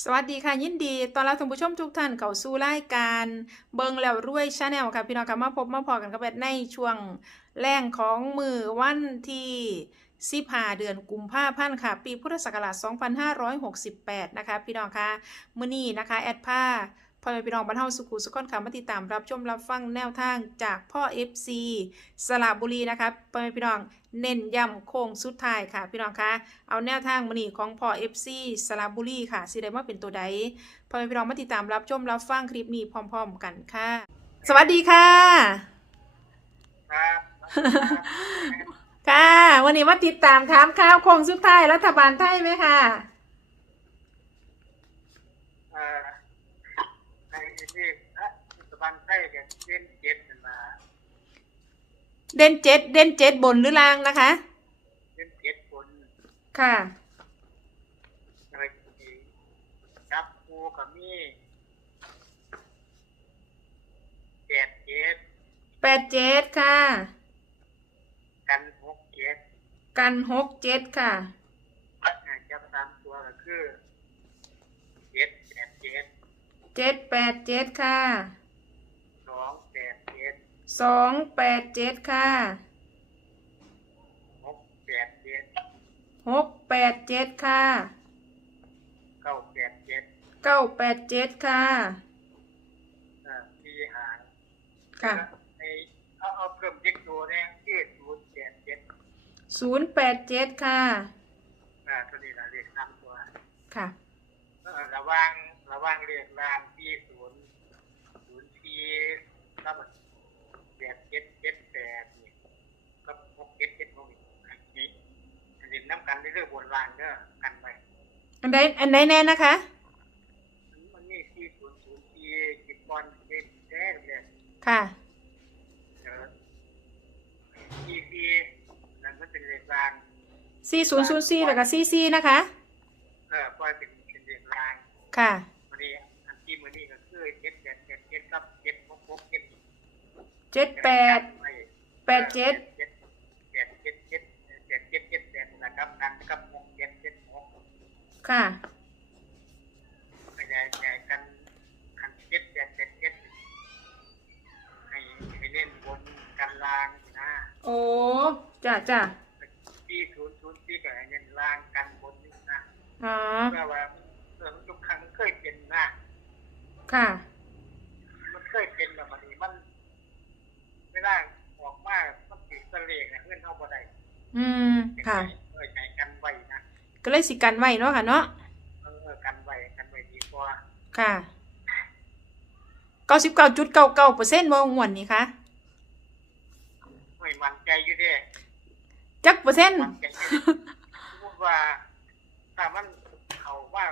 สวัสดีค่ะยินดีตอนรับท่านผู้ชมทุกท่านเข้าสู่รายการเบิงแล้วรวยชาแนลค่ะพี่น้องค่ะมาพบมาพอกันกับแบทในช่วงแรงของมือวันที่15เดือนกุมภาพันธ์ค่ะ ปีพุทธศักราช2568 นะคะ พี่น้องค่ะมื้อนี้นะคะ แอดผ้า พ่อแม่พี่น้องบรรเทาสุขุสุขอนค่ะมาติดตามรับชมรับฟังแนวทางจากพ่อ FC สระบุรีนะคะพ่อแม่พี่น้องเน้นย้ำโค้งสุดท้ายค่ะ พี่น้องคะเอาแนวทางมื้อนี้ของพ่อ FC สระบุรีค่ะสิได้มาเป็นตัวใดพ่อแม่พี่น้องมาติดตามรับชมรับฟังคลิปนี้พร้อม ๆ กันค่ะ สวัสดีค่ะ ครับค่ะ วันนี้มาติดตามถามข่าวโค้งสุดท้ายรัฐบาลไทยไหมค่ะ เอ่อ ในที่รัฐบาลไทยเนี่ยเล่นเจ็ดขึ้นมาเด่นเจ็ดเด่นเจ็ดบนหรือล่างนะคะ เล่นเจ็ดคนค่ะเลยที่จับคูกับมีแปดเจ็ดแปดเจ็ดค่ะ กันหกเจ็ดกันหกเจ็ดค่ะ อ่าจับสามตัวก็คือเจ็ดแปดเจ็ด เจ็ดแปดเจ็ดค่ะสองแปดเจ็ดสองแปดเจ็ดค่ะหกแปดเจ็ดหกแปดเจ็ดค่ะเก้าแปดเจ็ดเก้าแปดเจ็ดค่ะอ่าที่หางค่ะไอเอาเอาเพิ่มเจ็ดตัวเนี่ยที่ศูนย์แปดเจ็ดศูนย์แปดเจ็ดค่ะอ่าตัวนี้เราเรียกนำตัวค่ะ เอ่อระว่างระ ว่างเรียกรางที่ศูนย์ศูนย์ที่รับแปดเจ็ดเจ็ดแปดนี่ก็หกเจ็ดเจ็ดหกนี่อันนี้อันนี้น้ำกันเรื่อยๆบนรางเด้อกันไปอันใดอันใดแน่นะคะ มันนี่ที่ศูนย์ศูนย์ที่จิตบอลเด็ดแด้เลยค่ะเออที่ที่นั่นก็เป็นเรียกรางสี่ศูนย์ศูนย์สี่แล้วก็สี่สี่นะคะ เออปล่อยเป็นเป็นเรียกรางค่ะ วันนี้อันที่มือนี้ก็คือเจ็ดแปดเจ็ดเจ็ดกับเจ็ดหกหกเจ็ด เจ็ดแปดแปดเจ็ดแปดเจ็ดเจ็ดเจ็ดเจ็ดเจ็ดเจ็ดเจ็ดนะครับกันกับหกเจ็ดเจ็ดหกค่ะขยายขยายกันกันเจ็ดเจ็ดเจ็ดเจ็ดให้ให้เล่นบนกันล่างนะโอ้จ้ะจ้ะที่ศูนย์ศูนย์ที่กับให้เล่นล่างกันบนนี่นะอ๋อเพื่อว่าเพื่อมันทุกครั้งเคยเป็นนะค่ะ มันเคยเป็นแบบนี้มัน ไม่ได้ออกมามันติดตะเลงนะเพื่อนเอาบ่ได้อืมค่ะเออใจกันไว้นะก็เลยสิกันไว้เนาะค่ะเนาะเออกันไว้กันไว้ดีกว่าค่ะเก้าสิบเก้าจุดเก้าเก้าเปอร์เซ็นต์ว่งวนนี่ค่ะไม่มั่นใจอยู่เด้จักเปอร์เซ็นต์มั่นใจอยู่พูดว่าถ้ามันเขาว่า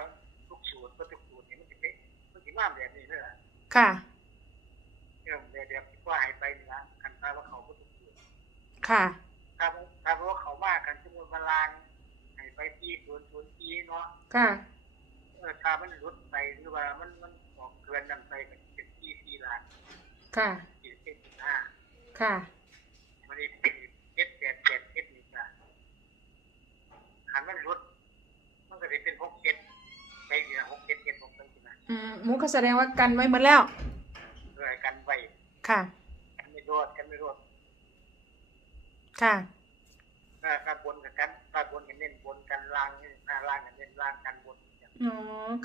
ทุกสูตรก็ทุกสูตรนี่มันสิเป็นมันสิมาแบบนี้เลยล่ะค่ะเรื่องเดี๋ยวเดี๋ยวคิดว่าหายไป ค่ะถ้าถ้าว่าเขามากันสมมุติมาลางให้ไปที่ศูนย์ศูนย์ที่เนาะค่ะเออถ้ามันหลุดไปหรือว่ามันมันออกเกินนั่นไปก็เป็นที่ที่ล้านค่ะที่เจ็ดสิบห้าค่ะมันนี่เป็นเจ็ดแปดเจ็ดเจ็ดนี่จ้ะหันมันหลุดมันก็จะเป็นหกเจ็ดไปเหลือหกเจ็ดเจ็ดหกไปสินะอืมหมูก็แสดงว่ากันไว้หมดแล้วเพื่อกันไว้ค่ะ กันไม่รอดกันไม่รอด ค่ะถ้าการบนกับกันถ้าบนกันเน้นบนกันล่างนี่ถ้าล่างกันเน้นล่างกันบนอย่างอ๋อ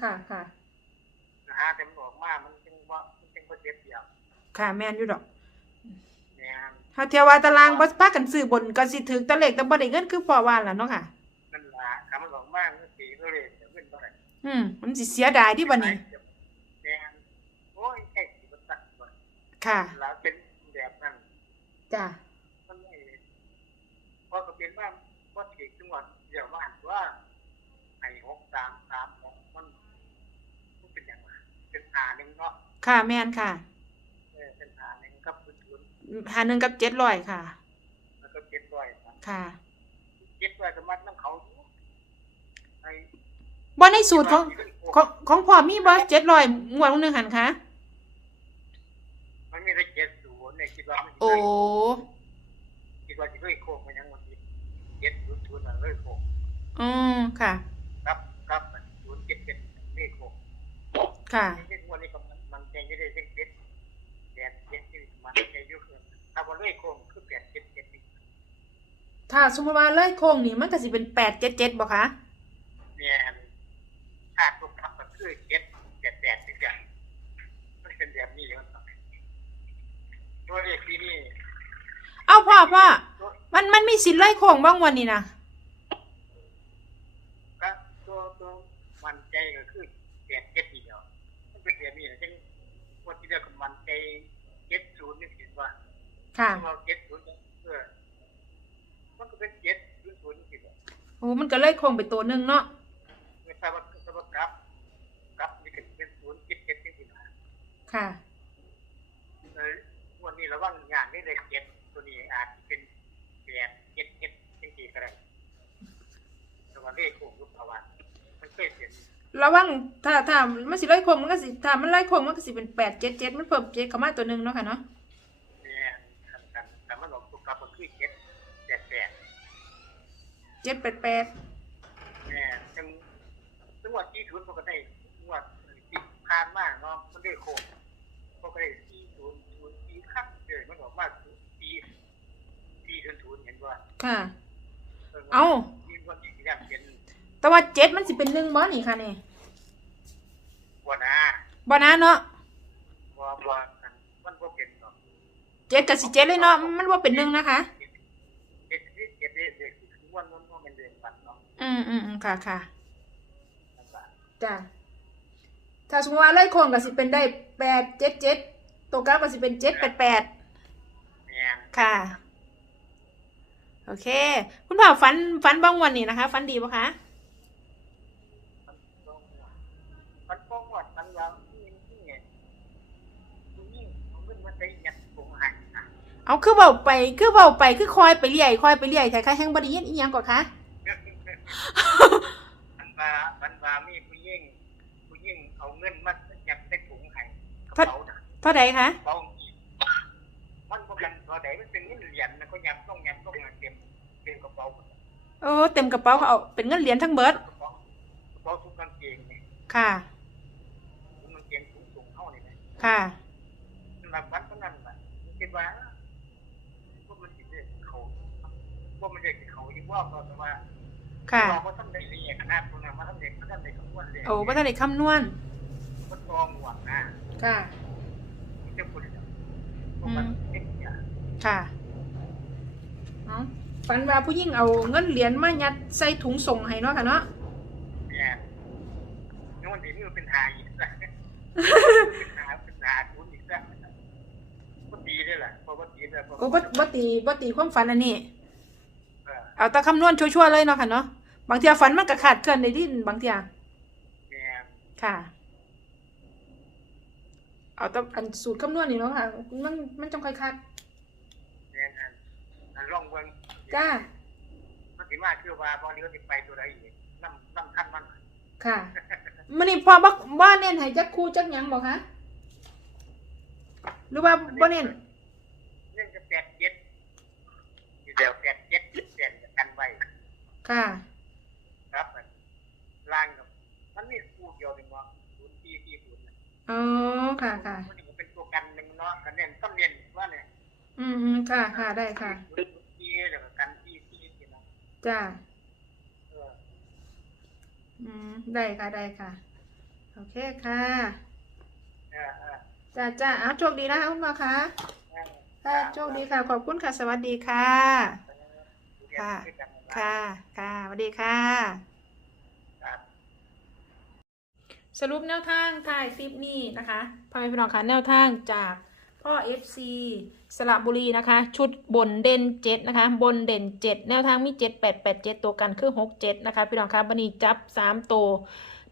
ค่ะค่ะนะฮะแต่มันออกมามันจึงว่ามันจึงว่าเจ็บเดียวค่ะแม่นอยู่ดอกเนี่ยถ้าเทียวว่าตารางบ่พากันซื้อบนก็สิถึกตะเล็กแต่บ่ได้เงินคือพอว่าล่ะเนาะค่ะนั่นละคำมันออกมามันสีก็เลยจะขึ้นเท่าไหร่อืมมันสิเสียดายที่บัดนี้เนี่ยโอ้ยแค่สีมันตัดก่อนค่ะแล้วเป็นแบบนั้นจ้ะ มันไม่พอก็เป็นว่า ว่าถีจังหวัดเดี๋ยวว่าอ่านว่าไอ้หกสามสามหกมันมันเป็นอย่างไรเป็นหาหนึ่งเนาะค่ะแม่นค่ะเออเป็นหาหนึ่งกับพื้นทุนหาหนึ่งกับเจ็ดร้อยค่ะ แล้วก็เจ็ดร้อยครับค่ะเจ็ดร้อยสมัติน้ำเขาอยู่ไอ้บ่ในสูตรของของของพ่อมีบ่เจ็ดร้อยงวดนึงหันค่ะมันมีแต่เจ็ดศูนย์เนี่ยคิดว่ามันสิโอ้เคยคิดว่าจะเคยโค้งมันยังวันที่เจ็ดศู นย์ศูนย์น่ะเลยโค้งอืมค่ะ ครับครับศูนย์เจ็ดเจ็ดเลขโค้งค่ะเช่นวันนี้ก็มันมันใจจะได้เจ็ดเจ็ดแปดเจ็ดที่มันใจอยุ่งถ้าวันเลขโค้งคือแปดเจ็ดเจ็ดนี่ถ้าสมมติว่าเลยโค้งนี่มันก็สิเป็นแปดเจ็ดเจ็ดบ่คะเนี่ยถ้าตุกทับก็คือเจ็ดแปดแปดนี่กันมันเป็นแบบนี้ครับตัวเลขที่นี่ เอาพ่อพ่อมันมันมีสินเลยโค้งบ้างวันนี้นะ ก็ตัวตัว มันใจก็คือแปดเจ็ดเดียวมันเป็นแบบนี้นะจึงวันที่เดียวกับมันใจเจ็ดศูนย์นี่คิดว่าค่ะเราเจ็ดศูนย์เออมันก็เป็นเจ็ดศูนย์ศูนย์นี่คิดว่าโอ้มันก็เลยโค้งไปตัวหนึ่งเนาะไม่ทราบว่าทราบว่ากราฟกราฟนี่ก็เป็นศูนย์เจ็ดเจ็ดนี่คิดว่าค่ะเออวันนี้ระวังงานนี่เลยเจ็ดตัวนี้อาจจะเป็นแปดเจ็ดเจ็ดจริงๆก็ได้แต่ว่าเลขคงรูปภาวะมันเคยเสีย ระวังถ้าถ้ามันสิเลยโค้งมันก็สิถ้ามันเลยโค้งมันก็สิเป็นแปดเจ็ดเจ็ดมันเพิ่มเจ็ดเข้ามาตัวหนึ่งเนาะค่ะเนาะเนี่ยกันกันแต่มันออกตัวกราฟมันคือเจ็ดแปดแปดเจ็ดแปดแปดเนี่ยจังจังหวัดที่ศูนย์มันก็ได้จังหวัดที่ผ่านมาเนาะมันได้โคงมันก็ได้สี่ศูนย์ศูนย์สี่ขั้นเลยมันออกมาสี่สี่ศูนย์ศูนย์เห็นว่าค่ะ เอายิ่งวันที่อยากเป็น แต่ว่าเจ็ดมันสิเป็นหนึ่งบ่นี่ค่ะนี่บัวนาบ่นะเนาะบัวบัวกันมันบ่เป็นเนาะเจ็ดกับสิเจ็ดเลยเนาะมันว่าเป็นหนึ่งนะคะเจ็ดเจ็ดเจ็ดเจ็ดเจ็ดถึงวันมันมันเป็นเดือนปันเนาะอืมอืมอืมค่ะค่ะนั่นแหละจ้ะถ้าสมมติว่าเลยโค้งก็สิเป็นได้แปดเจ็ดเจ็ดตัวกราฟก็สิเป็นเจ็ดแปดแปดเนี่ยค่ะ โอเค คุณพ่อฝันฝันบ้างวันนี้นะคะฝันดีปะคะ มันต้องมันต้องหมดมันยาวที่ที่เนี่ยที่นี่มันมันมันได้ยัดคงหันนะ เอาคือเบาไปคือเบาไปคือคอยไปเรื่อยคอยไปเรื่อยแต่ค่ะแห้งบไดียินอีหยังก่อนคะมันว่ามันว่ามีผู้ยิ่งผู้ยิ่งเอาเงินมายัดใส่ถุงให้กระเป๋าน่ะเท่าใดคะกระเป๋ามันก็กันพอใดมันเป็นเงินเหรียญนะก็ยัดต้องยัดต้องเต็มเต็มกระเป๋าหมดโอ้เต็มกระเป๋าเขาเอาเป็นเงินเหรียญทั้งเบิดกระเป๋ากระเป๋าทุกกางเกงเนี่ยค่ะทุกกางเกงสูงสูงเท่านี่นะค่ะมันแบบวัดเท่านั้นแหละมันคิดว่าพวกมันจิตเนี่ยเขาพ วกมันเด็กเขายิ่งว่าก็แต่ว่าค่ะเราก็ต้องได้เรียนนะพวกนั้นมาต้องเด็กมาต้องเด็กของวันเรียนโอ้บ่ทันได้คำนวณมันกองหวังนะค่ะมันจะพูดอย่างพวกมันเด็กอย่างค่ะเอาฝันว่าผู้หญิงเอาเงินเหรียญมายัดใส่ถุงส่งให้เนาะค่ะเนาะเนี่ยนี่วันนี้มันเป็นหาอีกแล้วเป็นหาเป็นหาทุนอีกแล้วก็ดีด้วยแหละเพราะว่าดีด้วยเพราะโอ้บ่บ่ตีบ่ตีความฝันอันนี้ เออเอาแต่คำนวณชัวร์ๆเลยเนาะค่ะเนาะบางเทีฝันมันก็ขาดเคลื่อนในดิ้นบางเทีเนี่ยค่ะ เอาแต่อันสูตรคำนวณนี่เนาะค่ะ มันมันจงค่อยคัดเนี่ยอันร่องเบิ้งจ้ามันสิมาคือว่าบอลนี้ก็ติดไปตัวใดอีกน้ำน้ำคันมันค่ะมันนี่พอบ่บ่เน้นให้จักครูจักหยังบ่คะหรือว่าบ่เน้นเรื่องจะแปดเจ็ดเดี๋ยวแปดเจ็ดเจ็ดแปดกันไว้ ค่ะ ครับล่างกับมันมีคู่เดียวหนึ่งเนาะศูนย์ที่ที่ศูนย์อ๋อ ค่ะค่ะ มันเป็นตัวกันหนึ่งเนาะกันเน้นต้องเรียนว่าเนี่ยอืมอืมค่ะค่ะได้ค่ะที่เดี๋ยวกันที่ที่ที่นะจ้า เออ อืม ได้ค่ะได้ค่ะ โอเคค่ะ เออเออจ้าจ้าเอาโชคดีนะคะคุณหมอคะเออค่ะโชคดีค่ะ ขอบคุณค่ะ สวัสดีค่ะค่ะ ค่ะ ค่ะสวัสดีค่ะครับสรุปแนวทางถ่ายคลิปนี้นะคะพ่อแม่พี่น้องคะแนวทางจากพ่อ FC สระบุรีนะคะ ชุดบนเด่น7นะคะ บนเด่น7แนวทางมี7 8 8 7ตัวกันคือ6 7นะคะ พี่น้องคะบันนี้จับ3ตัว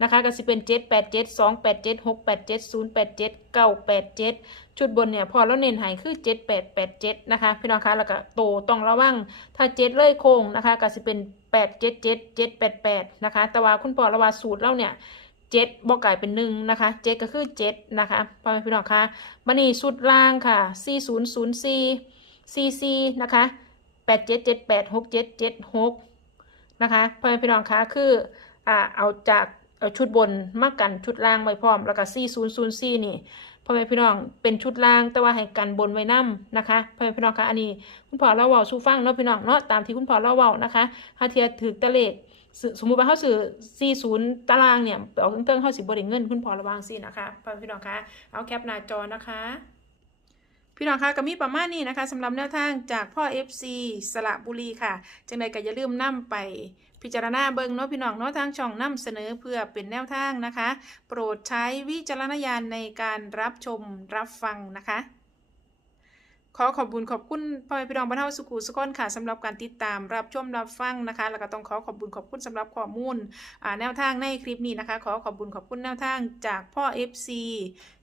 นะคะก็สิเป็น7 8 7 2 8 7 6 8 7 0 8 7 9 8 7 ชุดบนเนี่ยพอแล้วเน้นหายคือ7 8 8 7นะคะ พี่น้องคะแล้วก็โตต้องระวัง ถ้า7เลยโค้งนะคะก็สิเป็น8 7 7 7 8 8นะคะ แต่ว่าคุณพ่อระว่าสูตรเราเนี่ยเจ็ดบอกไก่เป็นหนึ่งนะคะเจ็ดก็คือเจ็ดนะคะพ่อแม่พี่น้องคะบันนี้สุดล่างค่ะสี่ศูนย์ศูนย์สี่สี่สี่นะคะแปดเจ็ดเจ็ดแปดหกเจ็ดเจ็ดหกนะคะพ่อแม่พี่น้องคะคืออ่าเอาจาก ชุดบนมากันชุดล่างไว้พร้อม แล้วก็4004นี่พ่อแม่พี่น้องเป็นชุดล่างแต่ว่าให้กันบนไว้นํนะคะพ่อแม่พี่น้องคะอันนี้คุณพ่อเล่าเว้าสู่ฟังเนาะพี่น้องเนาะตามที่คุณพ่อเล่าเว้านะคะถ้าเทียถือตะเลขสสมมุติว่าเฮาซื้อ40ตารางเนี่ยเอาเทิงๆเฮาสิบ่ได้เงิน คุณพ่อระวังสินะคะพ่อแม่พี่น้องคะเอาแคปหน้าจอนะคะ พี่น้องคะก็มีประมาณนี้นะคะสำหรับแนวทางจากพ่อ FC สระบุรีค่ะ จังใดก็อย่าลืมนำไป พิจารณาเบิ่งเนาะพี่น้องเนาะทางช่องนำเสนอเพื่อเป็นแนวทางนะคะ โปรดใช้วิจารณญาณในการรับชมรับฟังนะคะ ขอขอบคุณขอบคุณพ่อแม่พี่น้องบ้านเฮาสุขุสุขนค่ะสำหรับการติดตามรับชมรับฟังนะคะ แล้วก็ต้องขอขอบคุณขอบคุณสำหรับข้อมูลอ่าแนวทางในคลิปนี้นะคะ ขอขอบคุณขอบคุณแนวทางจากพ่อ FC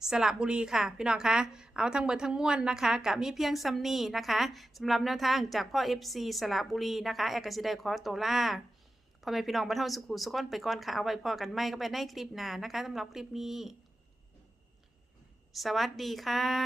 สระบุรีค่ะ พี่น้องคะเอาทั้งหมดทั้งมวลนะคะกับมีเพียงซัมนี่นะคะสำหรับแนวทางจากพ่อ FC สระบุรีนะคะแอกสิได้ขอตัวล่า พ่อแม่พี่น้องบ้านเฮาสุขุสุขนไปก่อนค่ะ เอาไว้พอกันไม่ก็ไปในคลิปหน้านะคะสำหรับคลิปนี้ สวัสดีค่ะ